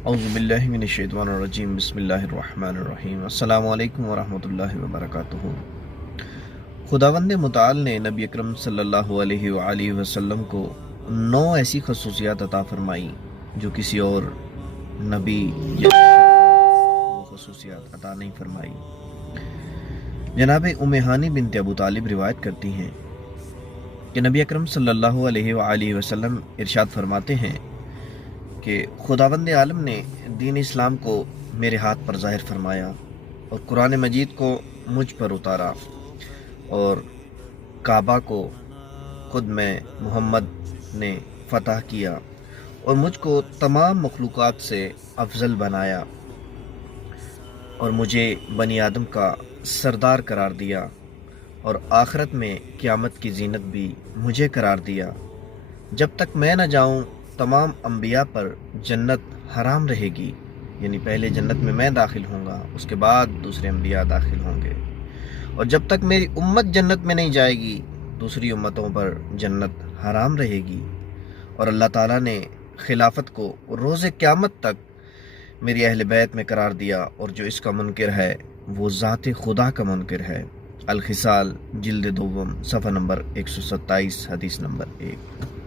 اعوذ باللہ من الشیطان الرجیم بسم اللہ الرحمن الرحیم السلام علیکم ورحمۃ اللہ وبرکاتہ۔ خداوند متعال نے نبی اکرم صلی اللہ علیہ وآلہ وسلم کو 9 ایسی خصوصیات عطا فرمائی جو کسی اور نبی یا وہ خصوصیات عطا نہیں فرمائی۔ جناب ام ہانی بنت ابو طالب روایت کرتی ہیں کہ نبی اکرم صلی اللہ علیہ وآلہ وسلم ارشاد فرماتے ہیں کہ خداوند عالم نے دین اسلام کو میرے ہاتھ پر ظاہر فرمایا اور قرآن مجید کو مجھ پر اتارا، اور کعبہ کو خود میں محمد نے فتح کیا اور مجھ کو تمام مخلوقات سے افضل بنایا، اور مجھے بنی آدم کا سردار قرار دیا، اور آخرت میں قیامت کی زینت بھی مجھے قرار دیا۔ جب تک میں نہ جاؤں تمام انبیاء پر جنت حرام رہے گی، یعنی پہلے جنت میں داخل ہوں گا، اس کے بعد دوسرے انبیاء داخل ہوں گے، اور جب تک میری امت جنت میں نہیں جائے گی دوسری امتوں پر جنت حرام رہے گی۔ اور اللہ تعالیٰ نے خلافت کو روز قیامت تک میری اہل بیت میں قرار دیا، اور جو اس کا منکر ہے وہ ذات خدا کا منکر ہے۔ الخصال جلد دوم صفحہ نمبر 127 حدیث نمبر 1۔